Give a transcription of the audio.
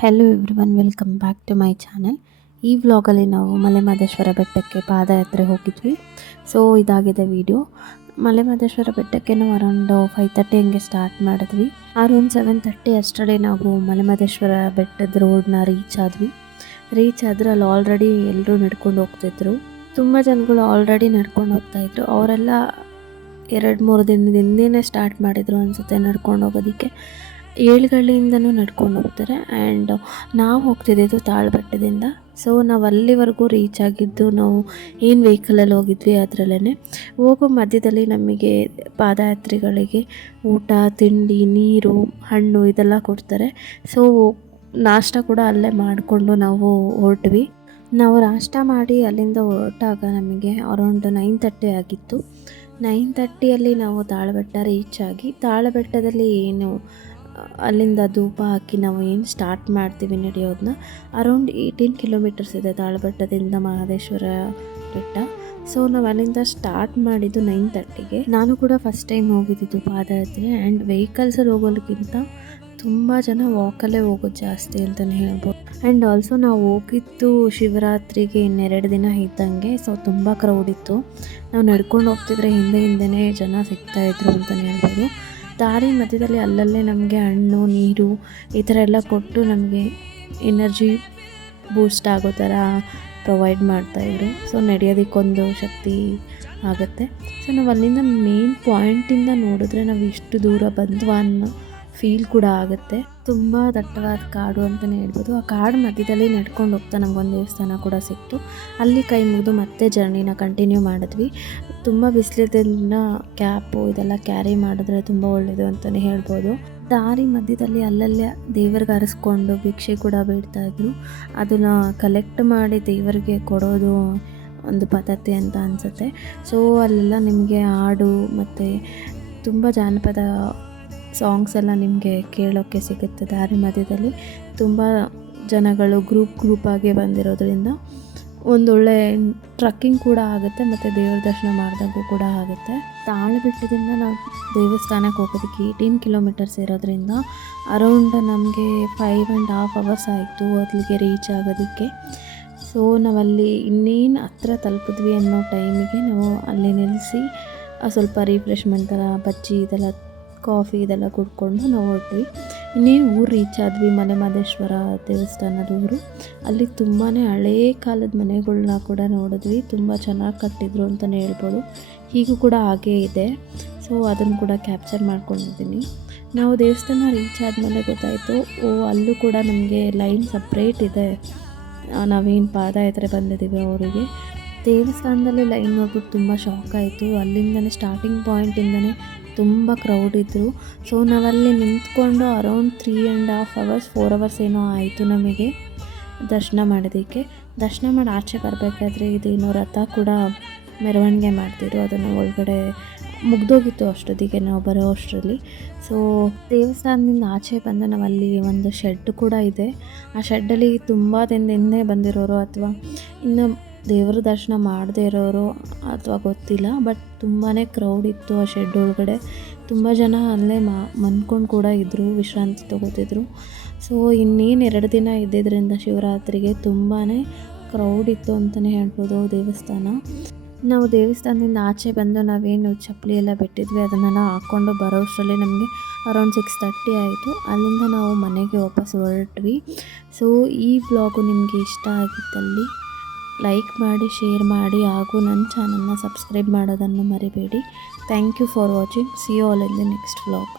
Hello everyone welcome back to my channel ಈ ವ್ಲಾಗಲ್ಲಿ ನಾವು ಮಲೆಮಹದೇಶ್ವರ ಬೆಟ್ಟಕ್ಕೆ ಪಾದಯಾತ್ರೆ ಹೋಗಿದ್ವಿ. ಸೊ ಇದಾಗಿದೆ ವಿಡಿಯೋ ಮಲೆಮಹದೇಶ್ವರ ಬೆಟ್ಟಕ್ಕೆ ನಾವು ಅರೌಂಡ್ ಫೈವ್ ತರ್ಟಿ ಹಂಗೆ ಸ್ಟಾರ್ಟ್ ಮಾಡಿದ್ವಿ. ಅರೌಂಡ್ ಸೆವೆನ್ ತರ್ಟಿ ಅಷ್ಟರಲ್ಲಿ ನಾವು ಮಲೆಮಹದೇಶ್ವರ ಬೆಟ್ಟದ ರೋಡ್ನ ರೀಚ್ ಆದ್ವಿ. ರೀಚ್ ಆದರೆ ಅಲ್ಲಿ ಆಲ್ರೆಡಿ ಎಲ್ಲರೂ ನಡ್ಕೊಂಡು ಹೋಗ್ತಿದ್ರು. ತುಂಬ ಜನಗಳು ಆಲ್ರೆಡಿ ನಡ್ಕೊಂಡು ಹೋಗ್ತಾಯಿದ್ರು ಅವರೆಲ್ಲ ಎರಡು ಮೂರು ದಿನದ ಹಿಂದೆನೇ ಸ್ಟಾರ್ಟ್ ಮಾಡಿದರು ಅನಿಸುತ್ತೆ ನಡ್ಕೊಂಡು ಹೋಗೋದಕ್ಕೆ. ಏಳುಗಳಿಂದನೂ ನಡ್ಕೊಂಡು ಹೋಗ್ತಾರೆ. ಆ್ಯಂಡ್ ನಾವು ಹೋಗ್ತಿದ್ದಿದ್ದು ತಾಳ್ಬಟ್ಟದಿಂದ. ಸೊ ನಾವು ಅಲ್ಲಿವರೆಗೂ ರೀಚ್ ಆಗಿದ್ದು, ನಾವು ಏನು ವೆಹಿಕಲಲ್ಲಿ ಹೋಗಿದ್ವಿ ಅದರಲ್ಲೇ ಹೋಗೋ ಮಧ್ಯದಲ್ಲಿ ನಮಗೆ ಪಾದಯಾತ್ರಿಗಳಿಗೆ ಊಟ, ತಿಂಡಿ, ನೀರು, ಹಣ್ಣು ಇದೆಲ್ಲ ಕೊಡ್ತಾರೆ. ಸೊ ನಾಷ್ಟ ಕೂಡ ಅಲ್ಲೇ ಮಾಡಿಕೊಂಡು ನಾವು ಹೊರಟ್ವಿ. ನಾವು ನಾಷ್ಟ ಮಾಡಿ ಅಲ್ಲಿಂದ ಹೊರಟಾಗ ನಮಗೆ ಅರೌಂಡ್ ನೈನ್ ತರ್ಟಿ ಆಗಿತ್ತು. ನೈನ್ ತರ್ಟಿಯಲ್ಲಿ ನಾವು ತಾಳಬೆಟ್ಟ ರೀಚ್ ಆಗಿ. ತಾಳಬೆಟ್ಟದಲ್ಲಿ ಏನು ಅಲ್ಲಿಂದ ಧೂಪ ಹಾಕಿ ನಾವು ಏನು ಸ್ಟಾರ್ಟ್ ಮಾಡ್ತೀವಿ ನಡೆಯೋದನ್ನ ಅರೌಂಡ್ ಏಯ್ಟೀನ್ ಕಿಲೋಮೀಟರ್ಸ್ ಇದೆ ತಾಳಬಟ್ಟದಿಂದ ಮಹದೇಶ್ವರ ಬೆಟ್ಟ. ಸೊ ನಾವು ಅಲ್ಲಿಂದ ಸ್ಟಾರ್ಟ್ ಮಾಡಿದ್ದು ನೈನ್ ತರ್ಟಿಗೆ ನಾನು ಕೂಡ ಫಸ್ಟ್ ಟೈಮ್ ಹೋಗಿದ್ದಿದ್ದು ಪಾದಯಾತ್ರೆ ಆ್ಯಂಡ್ ವೆಹಿಕಲ್ಸಲ್ಲಿ ಹೋಗೋದಕ್ಕಿಂತ ತುಂಬ ಜನ ವಾಕಲ್ಲೇ ಹೋಗೋದು ಜಾಸ್ತಿ ಅಂತಲೇ ಹೇಳ್ಬೋದು. ಆ್ಯಂಡ್ ಆಲ್ಸೋ ನಾವು ಹೋಗಿದ್ದು ಶಿವರಾತ್ರಿಗೆ ಇನ್ನೆರಡು ದಿನ ಇದ್ದಂಗೆ ಸೊ ತುಂಬ ಕ್ರೌಡ್ ಇತ್ತು. ನಾವು ನಡ್ಕೊಂಡು ಹೋಗ್ತಿದ್ರೆ ಹಿಂದೆ ಹಿಂದೆನೇ ಜನ ಸಿಗ್ತಾಯಿದ್ರು ಅಂತಲೇ ಹೇಳ್ಬೋದು. ದಾರಿ ಮಧ್ಯದಲ್ಲಿ ಅಲ್ಲಲ್ಲೇ ನಮಗೆ ಹಣ್ಣು, ನೀರು ಈ ಥರ ಎಲ್ಲ ಕೊಟ್ಟು ನಮಗೆ ಎನರ್ಜಿ ಬೂಸ್ಟ್ ಆಗೋ ಥರ ಪ್ರೊವೈಡ್ ಮಾಡ್ತಾಯಿದ್ರು ಸೊ ನಡೆಯೋದಕ್ಕೊಂದು ಶಕ್ತಿ ಆಗುತ್ತೆ. ಸೊ ನಾವು ಅಲ್ಲಿಂದ ಮೇನ್ ಪಾಯಿಂಟಿಂದ ನೋಡಿದ್ರೆ ನಾವು ಇಷ್ಟು ದೂರ ಬಂದ್ವ ಅನ್ನೋ ಫೀಲ್ ಕೂಡ ಆಗುತ್ತೆ. ತುಂಬ ದಟ್ಟವಾದ ಕಾಡು ಅಂತಲೇ ಹೇಳ್ಬೋದು. ಆ ಕಾಡು ಮಧ್ಯದಲ್ಲಿ ನಡ್ಕೊಂಡು ಹೋಗ್ತಾ ನಮಗೊಂದು ದೇವಸ್ಥಾನ ಕೂಡ ಸಿಕ್ತು. ಅಲ್ಲಿ ಕೈ ಮುಗಿದು ಮತ್ತೆ ಜರ್ನಿನ ಕಂಟಿನ್ಯೂ ಮಾಡಿದ್ವಿ. ತುಂಬ ಬಿಸಿಲಿದ್ರಿಂದ ಕ್ಯಾಪು ಇದೆಲ್ಲ ಕ್ಯಾರಿ ಮಾಡಿದ್ರೆ ತುಂಬ ಒಳ್ಳೆಯದು ಅಂತಲೇ ಹೇಳ್ಬೋದು. ದಾರಿ ಮಧ್ಯದಲ್ಲಿ ಅಲ್ಲಲ್ಲೇ ದೇವ್ರಿಗೆ ಅರಿಸ್ಕೊಂಡು ಭಿಕ್ಷೆ ಕೂಡ ಇದ್ರು. ಅದನ್ನು ಕಲೆಕ್ಟ್ ಮಾಡಿ ದೇವರಿಗೆ ಕೊಡೋದು ಒಂದು ಪದ್ಧತಿ ಅಂತ ಅನಿಸುತ್ತೆ. ಸೊ ಅಲ್ಲೆಲ್ಲ ನಿಮಗೆ ಹಾಡು ಮತ್ತು ತುಂಬ ಜಾನಪದ ಸಾಂಗ್ಸ್ ಎಲ್ಲ ನಿಮಗೆ ಕೇಳೋಕ್ಕೆ ಸಿಗುತ್ತೆ ದಾರಿ ಮಧ್ಯದಲ್ಲಿ. ತುಂಬ ಜನಗಳು ಗ್ರೂಪ್ ಗ್ರೂಪಾಗಿ ಬಂದಿರೋದ್ರಿಂದ. ಒಂದೊಳ್ಳೆ ಟ್ರಕ್ಕಿಂಗ್ ಕೂಡ ಆಗುತ್ತೆ, ಮತ್ತು ದೇವ್ರ ದರ್ಶನ ಮಾಡಿದಾಗೂ ಕೂಡ ಆಗುತ್ತೆ. ತಾಳಬೆಟ್ಟದಿಂದ ನಾವು ದೇವಸ್ಥಾನಕ್ಕೆ ಹೋಗೋದಕ್ಕೆ ಏಯ್ಟೀನ್ ಕಿಲೋಮೀಟರ್ಸ್ ಇರೋದ್ರಿಂದ ಅರೌಂಡ್ ನಮಗೆ ಫೈವ್ ಆ್ಯಂಡ್ ಹಾಫ್ ಅವರ್ಸ್ ಆಯಿತು ಅಲ್ಲಿಗೆ ರೀಚ್ ಆಗೋದಕ್ಕೆ. ಸೊ ನಾವಲ್ಲಿ ಇನ್ನೇನು ಹತ್ರ ತಲುಪಿದ್ವಿ ಅನ್ನೋ ಟೈಮಿಗೆ ನಾವು ಅಲ್ಲಿ ನಿಲ್ಲಿಸಿ ಸ್ವಲ್ಪ ರಿಫ್ರೆಶ್ಮೆಂಟ್ ಥರ ಬಜ್ಜಿ ಇದೆಲ್ಲ ಕಾಫಿ ಇದೆಲ್ಲ ಕುಡ್ಕೊಂಡು ನಾವು ಹೊರಟ್ವಿ ಇನ್ನೇನು ಊರು ರೀಚ್ ಆದ್ವಿ ಮಲೆ ಮಹದೇಶ್ವರ ದೇವಸ್ಥಾನದ ಊರು ಅಲ್ಲಿ ತುಂಬಾ ಹಳೇ ಕಾಲದ ಮನೆಗಳನ್ನ ಕೂಡ ನೋಡಿದ್ವಿ, ತುಂಬ ಚೆನ್ನಾಗಿ ಕಟ್ಟಿದ್ರು ಅಂತಲೇ ಹೇಳ್ಬೋದು. ಹೀಗೂ ಕೂಡ ಹಾಗೇ ಇದೆ. ಸೊ ಅದನ್ನು ಕೂಡ ಕ್ಯಾಪ್ಚರ್ ಮಾಡ್ಕೊಂಡಿದ್ದೀನಿ. ನಾವು ದೇವಸ್ಥಾನ ರೀಚ್ ಆದಮೇಲೆ ಗೊತ್ತಾಯಿತು, ಓ, ಅಲ್ಲೂ ಕೂಡ ನಮಗೆ ಲೈನ್ ಸಪ್ರೇಟ್ ಇದೆ. ನಾವೇನು ಪಾದಯಾತ್ರೆ ಬಂದಿದ್ದೀವಿ ಅವರಿಗೆ. ದೇವಸ್ಥಾನದಲ್ಲಿ ಲೈನ್ ನೋಡ್ಬಿಟ್ಟು ತುಂಬ ಶಾಕ್ ಆಯಿತು. ಅಲ್ಲಿಂದನೇ ಸ್ಟಾರ್ಟಿಂಗ್ ಪಾಯಿಂಟಿಂದನೇ ತುಂಬ ಕ್ರೌಡ್ ಇದ್ದರು ಸೊ ನಾವಲ್ಲಿ ನಿಂತ್ಕೊಂಡು around three and half hours four hours ಏನೋ ಆಯಿತು ನಮಗೆ ದರ್ಶನ ಮಾಡೋದಕ್ಕೆ. ದರ್ಶನ ಮಾಡಿ ಆಚೆ ಬರಬೇಕಾದ್ರೆ ಇದೇನೋ ರಥ ಕೂಡ ಮೆರವಣಿಗೆ ಮಾಡ್ತಿದ್ರು. ಅದನ್ನು ಒಳಗಡೆ ಮುಗ್ದೋಗಿತ್ತು ಅಷ್ಟೊತ್ತಿಗೆ ನಾವು ಬರೋ ಅಷ್ಟರಲ್ಲಿ. ಸೊ ದೇವಸ್ಥಾನದಿಂದ ಆಚೆ ಬಂದು ನಾವಲ್ಲಿ ಒಂದು ಶೆಡ್ ಕೂಡ ಇದೆ. ಆ ಶೆಡ್ಡಲ್ಲಿ ತುಂಬ ದಿನದಿಂದ ಬಂದಿರೋರು ಅಥವಾ ಇನ್ನು ದೇವರ ದರ್ಶನ ಮಾಡದೇ ಇರೋರು ಅಥವಾ ಗೊತ್ತಿಲ್ಲ ಬಟ್ ತುಂಬಾ ಕ್ರೌಡ್ ಇತ್ತು ಆ ಶೆಡ್ ಒಳಗಡೆ. ತುಂಬ ಜನ ಅಲ್ಲೇ ಮನ್ಕೊಂಡು ಕೂಡ ಇದ್ದರು ವಿಶ್ರಾಂತಿ ತಗೋತಿದ್ರು. ಸೊ ಇನ್ನೇನು ಎರಡು ದಿನ ಇದ್ದಿದ್ದರಿಂದ ಶಿವರಾತ್ರಿಗೆ ತುಂಬಾ ಕ್ರೌಡ್ ಇತ್ತು ಅಂತಲೇ ಹೇಳ್ಬೋದು ದೇವಸ್ಥಾನ. ನಾವು ದೇವಸ್ಥಾನದಿಂದ ಆಚೆ ಬಂದು ನಾವೇನು ಚಪ್ಪಲಿ ಎಲ್ಲ ಬಿಟ್ಟಿದ್ವಿ, ಅದನ್ನೆಲ್ಲ ಹಾಕ್ಕೊಂಡು ಬರೋಷ್ಟರಲ್ಲಿ ನಮಗೆ ಅರೌಂಡ್ ಸಿಕ್ಸ್ ತರ್ಟಿ ಆಯಿತು. ಅಲ್ಲಿಂದ ನಾವು ಮನೆಗೆ ವಾಪಸ್ ಹೊರಟ್ವಿ. ಸೊ ಈ ವ್ಲಾಗು ನಿಮಗೆ ಇಷ್ಟ ಆಗಿತ್ತಲ್ಲಿ? ಲೈಕ್ ಮಾಡಿ ಶೇರ್ ಮಾಡಿ, ಹಾಗೂ ನನ್ನ ಚಾನಲ್ನ ಸಬ್ಸ್ಕ್ರೈಬ್ ಮಾಡೋದನ್ನು ಮರಿಬೇಡಿ. Thank you for watching see all in the next vlog